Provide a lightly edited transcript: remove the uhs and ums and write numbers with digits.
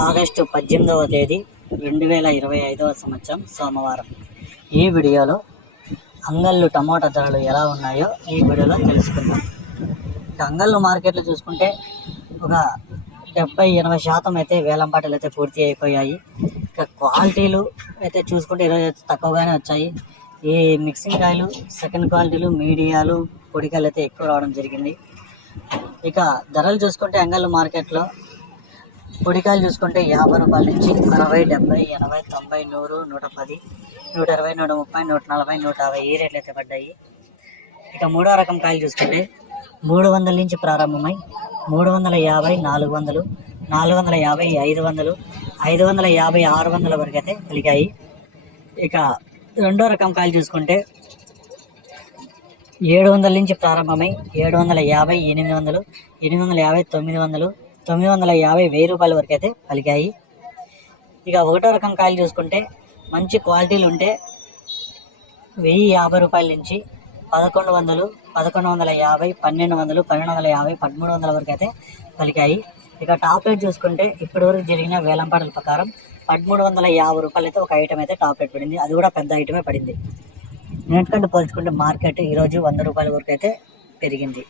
August 18వ తేదీ 2025వ సంవత్సరం సోమవారం. ఈ వీడియోలో అంగళ్ళు టమోటా ధరలు ఎలా ఉన్నాయో ఈ వీడియోలో తెలుసుకుందాం. అంగళ్ళు మార్కెట్లు చూసుకుంటే ఒక 70-80% అయితే వేలంపాటలు అయితే పూర్తి అయిపోయాయి. ఇక క్వాలిటీలు అయితే చూసుకుంటే ఈరోజు అయితే తక్కువగానే వచ్చాయి. ఈ మిక్సింగ్ కాయలు, సెకండ్ క్వాలిటీలు, మీడియాలు, పొడికాయలు అయితే ఎక్కువ రావడం జరిగింది. ఇక ధరలు చూసుకుంటే అంగళ్ళు మార్కెట్లో పొడికాయలు చూసుకుంటే 50 రూపాయల నుంచి 60, 70, 80, 90, 100, 110, 120, 130, 140, 150 ఈ రేట్లు అయితే పడ్డాయి. ఇక మూడో రకం కాయలు చూసుకుంటే 300 నుంచి ప్రారంభమై 350, 400, 450, 500, 550, 600 వరకు అయితే కలిగాయి. ఇక రెండో రకం కాయలు చూసుకుంటే 700 నుంచి ప్రారంభమై 750, 800, 850, 900, 950, 1000 రూపాయల వరకు అయితే పలికాయి. ఇక ఒకటో రకం కాయలు చూసుకుంటే మంచి క్వాలిటీలు ఉంటే 1050 రూపాయల నుంచి 1100, 1150, 1200, 1250, 1300 వరకు అయితే పలికాయి. ఇక టాప్ రేట్ చూసుకుంటే ఇప్పటి వరకు జరిగిన వేలంపాటల ప్రకారం 1350 రూపాయలు అయితే ఒక ఐటమ్ అయితే టాప్ రేట్ పడింది. అది కూడా పెద్ద ఐటమే పడింది. నిన్నటికంటే పోల్చుకుంటే మార్కెట్ ఈరోజు 100 రూపాయల వరకు అయితే పెరిగింది.